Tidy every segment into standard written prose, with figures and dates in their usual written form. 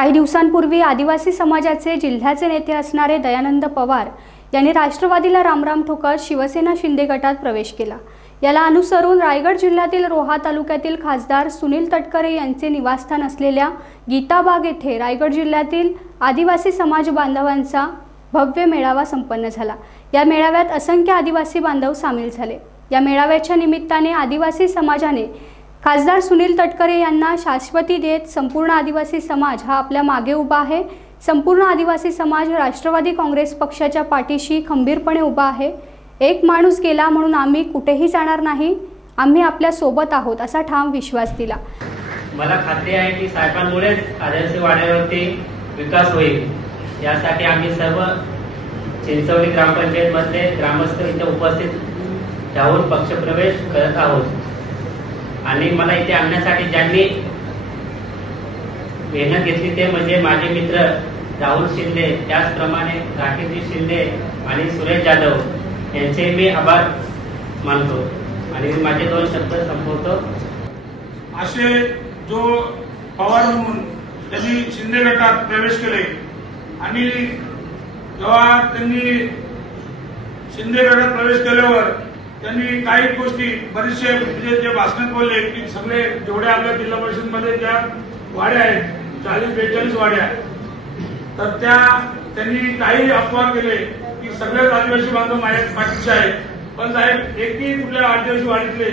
काही दिवसांपूर्वी आदिवासी समाजाचे जिल्ह्याचे नेते असणारे दयानंद पवार यांनी राष्ट्रवादीला रामराम ठोकत शिवसेना शिंदे गटात प्रवेश केला। याला अनुसरून रायगड जिल्ह्यातील रोहा तालुक्यातील खासदार सुनील तटकरे यांचे निवासस्थान असलेल्या गीताबाग येथे रायगड जिल्ह्यातील आदिवासी समाज बांधवांचा भव्य मेळावा संपन्न झाला। या मेळाव्यात असंख्य आदिवासी बांधव सामील झाले। या मेळाव्याच्या निमित्ताने आदिवासी समाजाने खासदार सुनील तटकरे यांना शाश्वती देत संपूर्ण आदिवासी समाज हा आपल्या मागे उभा आहे। संपूर्ण आदिवासी समाज राष्ट्रवादी काँग्रेस पक्षाच्या पाठीशी खंबीरपणे उभा आहे। एक माणूस गेला म्हणून आम्ही कुठेही जाणार नाही, आम्ही आपल्या सोबत आहोत असा ठाम विश्वास दिला। मला खात्री आहे की साहेबांमुळेच आदिवासी वाड्यावरती विकास होईल। यासाठी आम्ही सर्व चिंचवली ग्रामपंचायत मध्ये ग्रामस्थ इथे उपस्थित राहून पक्षप्रवेश करत आहोत। आणि मला इथे आणण्यासाठी ज्यांनी मेहनत घेतली ते म्हणजे माझे मित्र राहुल शिंदे, त्याचप्रमाणे राकेशजी शिंदे आणि सुरेश जाधव यांचे मी आभार मानतो आणि माझे 2 शब्द संपवतो। असे जो पवार म्हणून त्यांनी शिंदे गटात प्रवेश केले आणि जेव्हा त्यांनी शिंदे गटात प्रवेश केल्यावर त्यांनी काही गोष्टी बरेचसे म्हणजे जे भाषणात बोलले की सगळे जेवढे आपल्या जिल्हा परिषदमध्ये ज्या वाड्या आहेत 40-42 वाड्या, तर त्यांनी काही अफवा केले की सगळेच आदिवासी बांधव माझ्या पाठीचे आहेत। पण साहेब एकही कुठल्या आदिवासी वाडीतले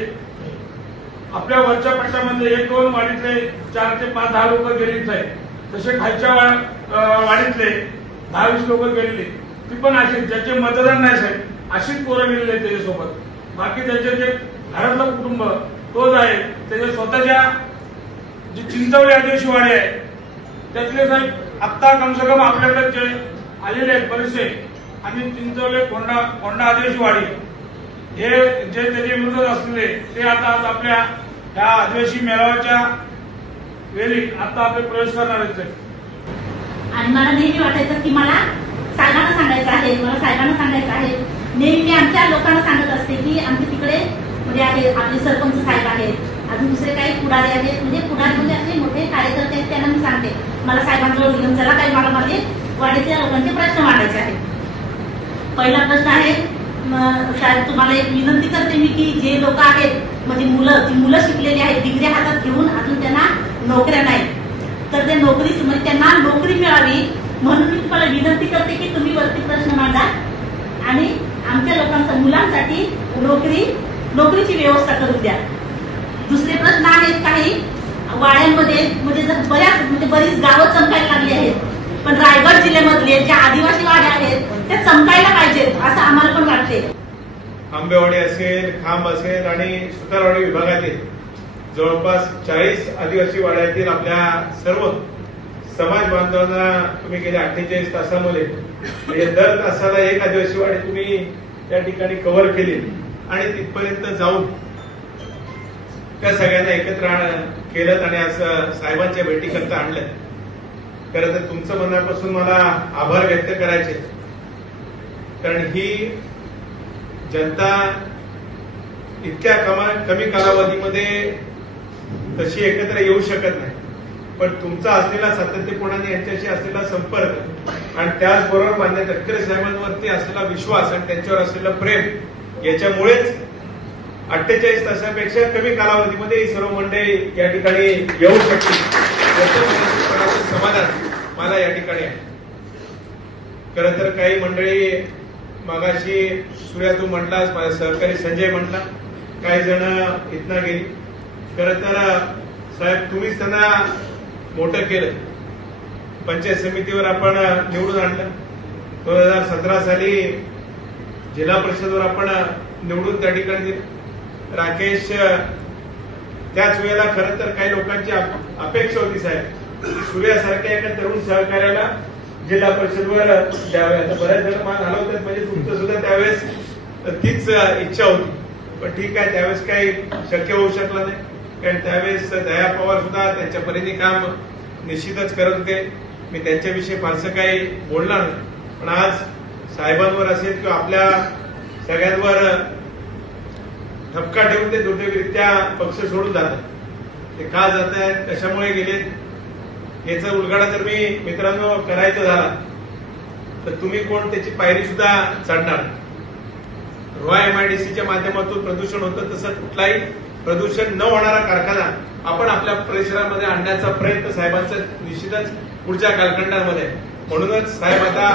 आपल्या वरच्या पट्ट्यामध्ये 1-2 वाडीतले 4 ते 5 10 लोक गेलीच आहेत। तसे खालच्या वाडीतले 10-20 लोक गेलेले, ती पण अशी ज्याचे मतदान नाही साहेब अशीच पोरं गेलेले आहेत त्याच्यासोबत। बाकी त्याचे जे घरातलं कुटुंब तोच आहे, त्याच्या स्वतःच्या जी चिंचवली आदिवासी वाडी आहे त्यातले साहेब आत्ता कमसे कम आपल्याकडे जे आलेले आहेत बरेचसे, आणि चिंचवली कोंडा आदिवासी वाडी हे जे त्याचे विरोध असलेले ते आता आपल्या या आदिवासी मेळाव्याच्या वेळी आता आपले प्रवेश करणार आहेत। आणि मला नेहमी वाटायचं की मला साहेबांना सांगायचं आहे, नेहमी मी आमच्या लोकांना सांगत असते की आमच्या तिकडे म्हणजे आपले सरपंच साहेब आहेत, अजून दुसरे काही पुढारी आहेत, म्हणजे पुढारी म्हणजे असे मोठे कार्यकर्ते आहेत, त्यांना मी सांगते मला साहेबांजवळ घेऊन चला, काही मला माझे वाडीच्या लोकांचे प्रश्न मांडायचे आहेत। पहिला प्रश्न आहे, शाळेत तुम्हाला एक विनंती करते मी की जे लोक आहेत म्हणजे मुलं शिकलेली आहेत, डिग्री हातात घेऊन अजून त्यांना नोकऱ्या नाही, तर ते नोकरी म्हणजे त्यांना नोकरी मिळावी म्हणून मी तुम्हाला विनंती करते की तुम्ही वरती प्रश्न मांडा आणि आमच्या लोकांच्या मुलांसाठी नोकरीची व्यवस्था करून द्या। दुसरे प्रश्न आहेत काही वाड्यांमध्ये म्हणजे बरीच गावं चमकायला लागली आहेत, पण रायगड जिल्ह्यामधले ज्या आदिवासी वाड्या आहेत त्या चमकायला पाहिजेत असं आम्हाला पण वाटते। आंबेवाडी असेल, खांब असेल आणि सुतारवाडी विभागातील जवळपास 40 आदिवासी वाड्यातील आपल्या सर्व समाज बांधवांना तुम्ही गेल्या 48 तासामध्ये म्हणजे दर तासाला एक आदिवासी वाडी तुम्ही त्या ठिकाणी कव्हर केली आणि तिथपर्यंत जाऊन त्या सगळ्यांना एकत्र केलं आणि असं साहेबांच्या भेटीकरता आणलं। खरं तर तुमचं मनापासून मला आभार व्यक्त करायचे, कारण ही जनता इतक्या कमी कालावधीमध्ये तशी एकत्र येऊ शकत नाही, पण तुमचा असलेला सातत्यपूर्णाने यांच्याशी असलेला संपर्क आणि त्याचबरोबर मान्य तटकरे साहेबांवरती असलेला विश्वास आणि त्यांच्यावर असलेलं प्रेम याच्यामुळेच 48 तासापेक्षा कमी कालावधीमध्ये ही सर्व मंडळी या ठिकाणी येऊ शकतील याचं समाधान मला या ठिकाणी आहे। खरं तर काही मंडळी मगाशी सूर्या तू म्हटलास, माझा सहकारी संजय म्हटला, काही जण इथनं गेली। खरं तर साहेब तुम्हीच त्यांना मोठं केलं, पंचायत समितीवर आपण निवडून आणलं, 2017 साली जिल्हा परिषदवर आपण निवडून त्या ठिकाणी दिलं। राकेश त्याच वेळेला खरं तर काही लोकांची अपेक्षा होती साहेब सूर्यासारख्या एका तरुण सहकार्याला जिल्हा परिषदवर द्यावे। आता बऱ्याच जण मान हलवतात, म्हणजे तुमचं सुद्धा त्यावेळेस तीच इच्छा होती, पण ठीक आहे त्यावेळेस काही शक्य होऊ शकलं नाही, कारण त्यावेळेस दया पवार सुद्धा त्यांच्या परीने काम निश्चितच करत होते। मी त्यांच्याविषयी फारसं काही बोलणार नाही, पण आज साहेबांवर असेल किंवा आपल्या सगळ्यांवर ठपका ठेवून ते दुर्दैवीरित्या पक्ष सोडून जातात। ते का जात आहेत, कशामुळे गेलेत याचा उलगडा जर मी मित्रांनो करायचं झाला तर तुम्ही कोण त्याची पायरी सुद्धा चढणार. रोहा MIDCच्या माध्यमातून प्रदूषण होतं, तसं कुठलाही प्रदूषण न होणारा कारखाना आपण आपल्या परिसरामध्ये आणण्याचा प्रयत्न साहेबांचा निश्चितच पुढच्या कालखंडामध्ये. म्हणूनच साहेब आता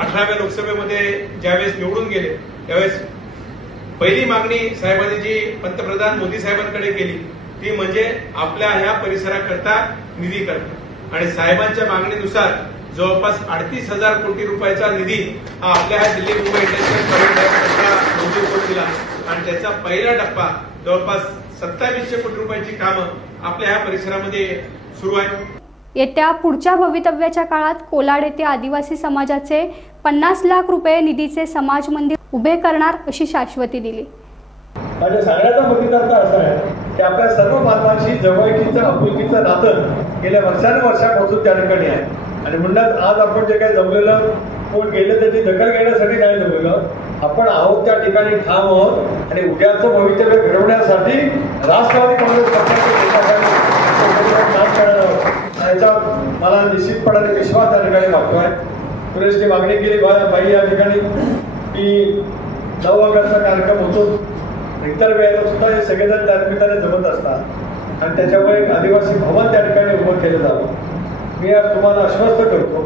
18व्या लोकसभेमध्ये ज्यावेळेस निवडून गेले त्यावेळेस पहिली मागणी साहेबांनी जी पंतप्रधान मोदी साहेबांकडे केली ती म्हणजे आपल्या ह्या परिसराकरता निधी करता. आणि साहेबांच्या मागणीनुसार जवळपास 38,000 कोटी रुपयाचा निधी हा आपल्या ह्या दिल्ली मुंबई इंटरनॅशनल कॉरिडॉरकरता मंजूर करून दिला. आणि त्याचा पहिला टप्पा जवळपास 2700 कोटी रुपयाची कामं आपल्या ह्या परिसरामध्ये सुरू आहेत. येत्या पुढच्या भवितव्याच्या काळात कोलाड येथे आदिवासी समाजाचे 50 लाख रुपये निधीचे समाज मंदिर उभे करणार अशी शाश्वती दिली. माझ्या सांगण्याचा मुद्दा असा आहे की आपल्या सर्व मानवांशी जवळकीचं आपुलकीचं नातं गेल्या वर्षापासून त्या ठिकाणी आहे. आणि म्हणूनच आज आपण जे काही जमलेलं कोण गेलं त्याची दखल घेण्यासाठी नाही जमलेलं, आपण आहोत त्या ठिकाणी ठाम आहोत. आणि उद्याचं भवितव्य घडवण्यासाठी राष्ट्रवादी काँग्रेस पक्षाचे काम करणार आहोत. याच्यावर मला निश्चितपणाने विश्वास त्या ठिकाणी वाटतोय. सुरेशची मागणी केली बाई या ठिकाणी की 9 ऑगस्टचा कार्यक्रम होतो, इतर वेळेला सुद्धा हे सगळेजण त्या निमित्ताने जमत असतात आणि त्याच्यामुळे एक आदिवासी भवन त्या ठिकाणी उभं केलं जावं. मी आज तुम्हाला आश्वस्त करतो,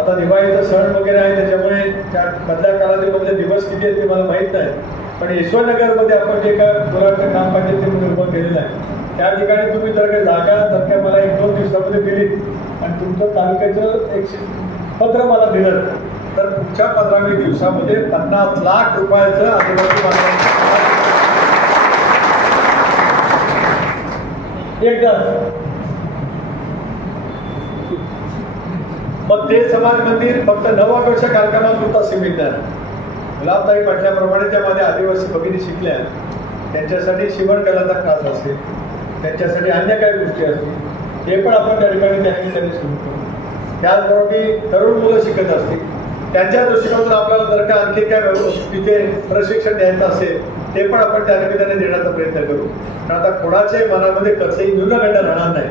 आता दिवाळीचा सण वगैरे आहे त्याच्यामुळे त्या मधल्या कालावधीमधले दिवस किती आहेत ते मला माहीत नाही, पण यशवंतनगरमध्ये आपण जे काय कोलाडचं काम पंचायतीमध्ये उभं केलेलं आहे त्या ठिकाणी तुम्ही जर काही जागा जर काय मला 1-2 दिवसामध्ये दिली आणि तुमचं तालुक्याचं एक पत्र मला दिलं तर पुढच्या 15-20 दिवसामध्ये 50 लाख रुपयाचं आदिवासी एकदा. मग ते समाज मंदिर फक्त 9 ऑगस्टच्या कार्यक्रमापुरता सीमित आहे. गुलाबताई म्हटल्याप्रमाणे त्यामध्ये आदिवासी भगिनी शिकल्या, त्यांच्यासाठी शिवणकलाचा क्लास असेल, त्यांच्यासाठी अन्य काही गोष्टी असतील, हे पण आपण त्या ठिकाणी सुरू करू. त्याचबरोबर तरुण मुलं शिकत असतील, त्यांच्या दृष्टिकोनातून आपल्याला जर का आणखी काय तिथे प्रशिक्षण द्यायचं असेल ते पण आपण त्या निमित्ताने देण्याचा प्रयत्न करू. कारण आता कोणाच्याही मनामध्ये कसंही न्यूनगंड राहणार नाही.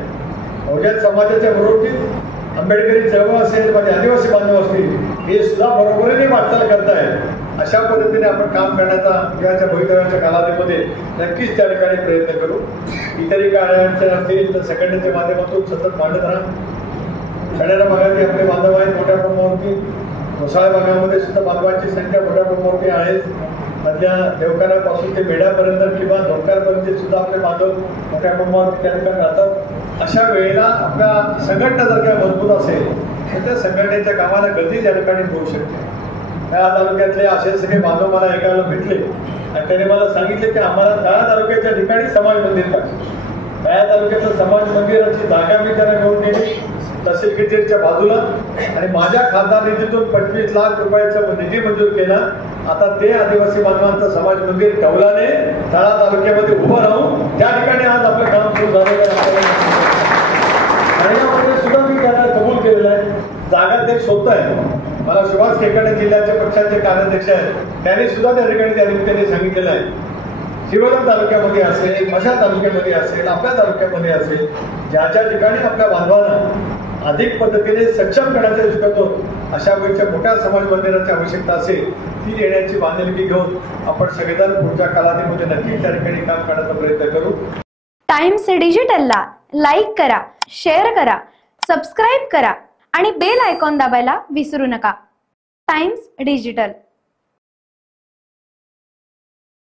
बहुजन समाजाच्या बरोबरीत आंबेडकरी चळवळ असेल, माझे आदिवासी बांधव असतील, हे सुद्धा बरोबरीने वाटचाल करतायत. अशा पद्धतीने आपण काम करण्याचा उद्याच्या भवितव्याच्या कालावधीमध्ये नक्कीच त्या ठिकाणी प्रयत्न करू. इतरही कार्यालयांचे असतील तर सेकंडरीच्या माध्यमातून सतत मांडत राहा. खेड्याच्या भागातही आपले बांधव आहेत मोठ्या प्रमाणावरती, घोसाळ भागामध्ये सुद्धा बांधवांची संख्या मोठ्या प्रमाणावरती आहे. मधल्या देवकारापासून ते बेड्यापर्यंत किंवा धोक्यापर्यंत सुद्धा आपले बांधव मोठ्या प्रमाणावरती त्या ठिकाणी राहतात. अशा वेळेला आपल्या संघटना जर काही मजबूत असेल तर त्या संघटनेच्या कामाला गती त्या ठिकाणी होऊ शकते. त्या तालुक्यातले असे सगळे बांधव मला ऐकायला भेटले आणि त्याने मला सांगितले की आम्हाला त्या तालुक्याच्या ठिकाणी समाज मंदिर पाहिजे. त्या तालुक्याचं समाज मंदिराची जागा मी त्यांना घेऊन दिली तहसील कचेरीच्या बाजूला आणि माझ्या खासदार निधीतून 25 लाख रुपयाचा निधी मंजूर केला. आता ते आदिवासी बांधवांचं समाज मंदिर कौलाने तळा तालुक्यामध्ये उभं राहून त्या ठिकाणी आज आपलं काम सुरू झालेलं आहे. आणि यामध्ये सुद्धा मी त्यांना कबूल केलेलं आहे. जागा ते शोधत आहे. मला सुभाष केकाडे जिल्ह्याचे पक्षाचे कार्याध्यक्ष आहेत, त्यांनी सुद्धा त्या ठिकाणी त्या निमित्ताने सांगितलेलं आहे. शिवधन तालुक्यामध्ये असेल, मशा तालुक्यामध्ये असेल, आपल्या तालुक्यामध्ये असेल, ज्या ज्या ठिकाणी आपल्या बांधवांना अधिक पद्धतीने सक्षम करण्याचा करतो अशा वेळच्या मोठ्या समाज मंदिराची आवश्यकता असेल ती देण्याची बांधिलकी घेऊन आपण सगळेजण पुढच्या कालावधीमध्ये नक्की त्या ठिकाणी काम करण्याचा प्रयत्न करू. टाइम्स डिजिटलला लाईक करा, शेअर करा, सबस्क्राईब करा आणि बेल आयकॉन दाबायला विसरू नका. Times digital.